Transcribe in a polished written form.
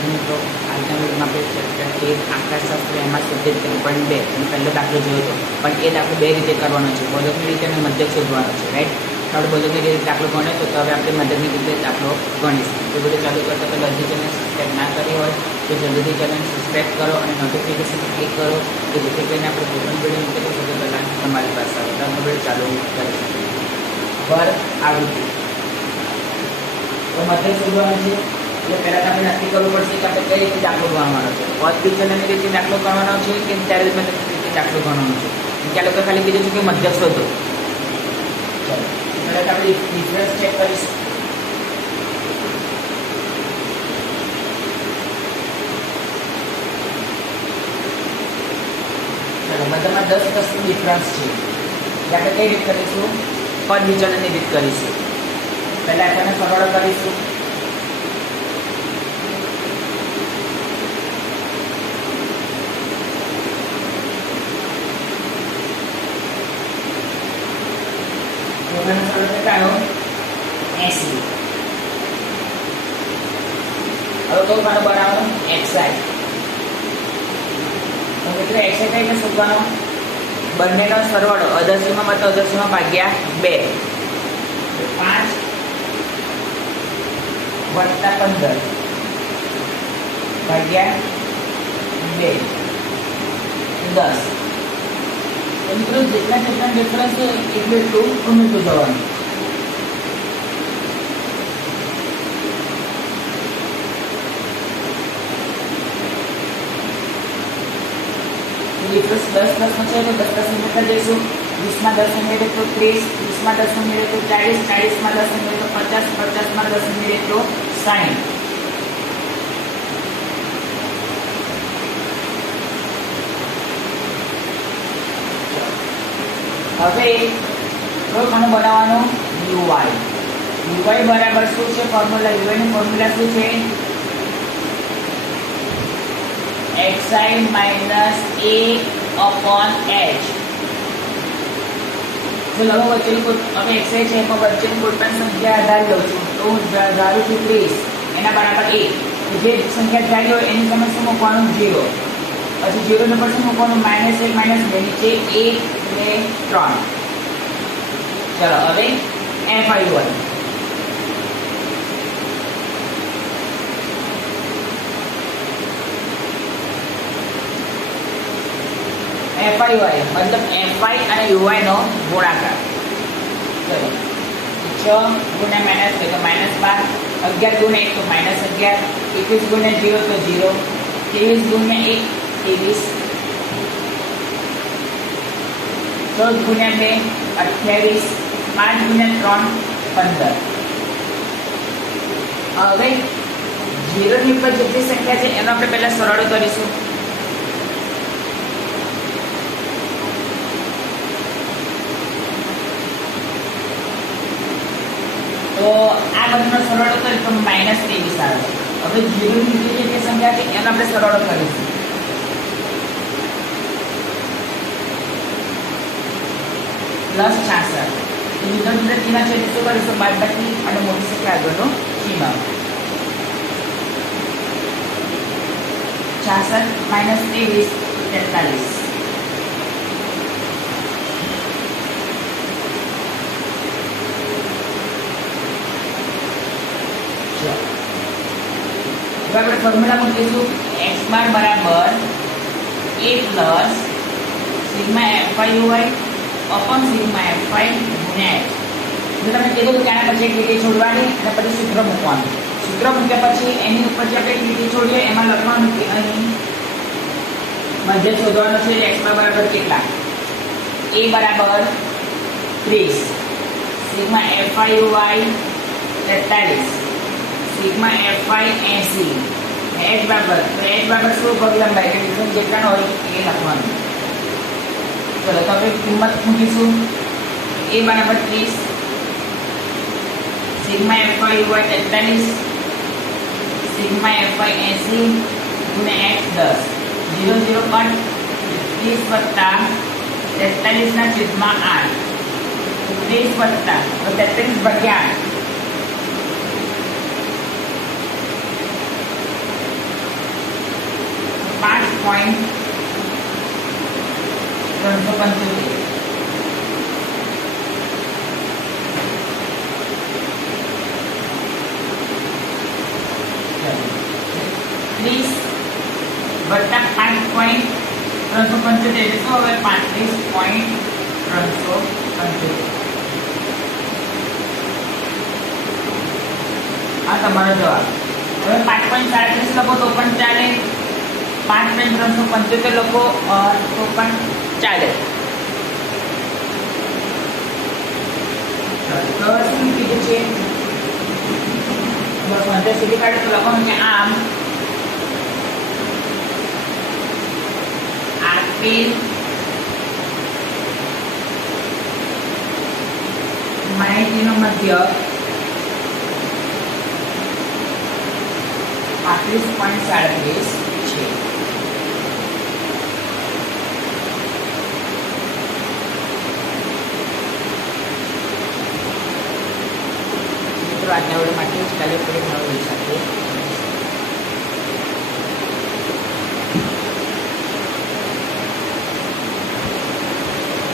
વિદ્યાર્થી મિત્રો, આજના વિડીયોમાં આપણે ચેપ્ટર 1 આંકડાશાસ્ત્ર એમાં સ્વાધ્યાય 3.2 અને પહેલો દાખલો જોયો હતો, પણ એ દાખલો બે રીતે કરવાનો છે, બોધકની રીતે અને મધ્યક શોધવાનો છે, રાઈટ? તો આપણે બોધકની રીતે દાખલો ગણ્યો તો હવે આપણે મધ્યકની રીતે દાખલો ગણીશું. તો બધું ચાલુ કરતા પહેલાં હજી ચેનલ સબસ્ક્રાઈબ ના કરી હોય તો જલ્દીથી ચેનલ સબસ્ક્રાઈબ કરો અને નોટિફિકેશન ક્લિક કરો કે જેથી કરીને આપણે કોઈ પણ વિડીયો મૂકીએ તો સૌથી પહેલાં તમારી પાસે આવે. તો આપણે ચાલુ કરીશું. પર આવૃત્તિ તો મધ્યક શોધવાનો છે. એટલે પહેલાં આપણે નક્કી કરવું પડશે કે આપણે કઈ રીતે દાખલો ગણવાનો છે. પદ વિચલનની રીતે દાખલો ગણવાનો છે કે ત્યારે મધ્યકની રીતે દાખલો ગણવાનો છે. ત્યાં લોકો ખાલી કીધું છે કે મધ્યક શોધો. ચલો પહેલાં આપણે ડિફરન્સ ચેક કરીશું. ચલો બધામાં 10 ડિફરન્સ છે. એટલે આપણે કઈ રીત કરીશું? પદ વિચલનની રીત કરીશું. પહેલાં તેને સરળ કરીશું. સરળ કેટલાનો? 80. હવે કયું ખાનું બનાવવાનું? xi. તો મિત્રો xi કઈ રીતે શોધવાનો? બંનેનો સરવાળો અધરસીમાં મત અધરસીમાં ભાગ્યા 2. 5 વત્તા 15 ભાગ્યા 2 10. મિત્રો જેટલા ડિફરન્સ એટલું ઉમેરતું જવાનું. ડિફરન્સ 10 નો છે તો 10 ઉમેરતા જઈશું. 20 માં 10 ઉમેરે તો 30, 30 માં 10 ઉમેરે તો 40, 40 માં 10 ઉમેરે તો 50, 50 માં 10 ઉમેરે તો 60. હવે કયો ખાનું બનાવવાનું? uy. uy બરાબર શું છે ફોર્મ્યુલા? uy ની ફોર્મ્યુલા શું છે? xi minus a upon h. જો લવો વચ્ચેની કોઈ હવે xi છે એમાં વચ્ચેની કોઈ પણ સંખ્યા આધાર લઉં છું તો હું ધારું છું 30 એના બરાબર a. જે સંખ્યા ધારી હોય એની સામે શું મૂકવાનું? 0. પછી 0 નંબર શું મૂકવાનું? -1 -2 નીચે 1 2 3. ચલો હવે fi1. fi મતલબ fi અને uy નો ગુણાકાર. ચલો 6 ગુણ્યા -2 તો -12, 11 ગુણ્યા 1 તો -11, 21 ગુણ્યા 0 તો 0, 23 ગુણ્યા 1 23, 14 ગુણ્યા 2 28, 5 ગુણ્યા 3 15. હવે 0 ની ઉપર જેટલી સંખ્યા છે એનો આપણે પહેલા સરળ કરીશું. તો આ બધુંનો સરળ કરીએ તો -23 આવે. હવે 0 ની નીચે જે સંખ્યા છે એનો આપણે સરળ કરીશું. +66. જુદા જુદા ચિહ્ન છે શું કરીશું? બાદબાકી અને મોટી સંખ્યા આગળનો ચિહ્ન. 66 - 23 43. હવે આપણે ફોર્મ્યુલા મૂકીશું. x બાર બરાબર a plus sigma fi upon sigma fi ગુણ્યા h. જો તમને કીધું કે આના પછી એક લીટી છોડવાની અને પછી સૂત્ર મૂકવાનું. સૂત્ર મૂક્યા પછી એની ઉપર જે આપણે લીટી છોડીએ એમાં લખવાનું કે અહીં મધ્ય શોધવાનો છે. x બરાબર કેટલા? a બરાબર 30, sigma fi 43, sigma fi 80, h બરાબર તો h બરાબર શું? પગ લંબાઈ એટલે ડિફરન્સ જેટલાનો હોય એ લખવાનું. ચલો તો આપણે કિંમત મૂકીશું. a બરાબર 30, સિગ્મા fi 43, સિગ્મા fi 80 ગુણ્યા h 10. 0 0 કટ. 30 વત્તા 43 ના છેદમાં 8. 30 વત્તા 33 ભાગ્યા 8. ત્રીસ વત્તા 5.375 એટલે હવે 35.375 આ તમારો જવાબ. હવે 5.37 લખો તો પણ ચાલે, 5.375 લખો તો પણ ચાલે. તો શું કીધું છે? બસ મધ્ય સુધી કાઢો તો લખવાનું કે આમ આપેલ માહિતીનો મધ્ય 35.37 છે. મિત્રો આજના વિડીયો માટે જ કાલે ફરી મળીએ સાથે.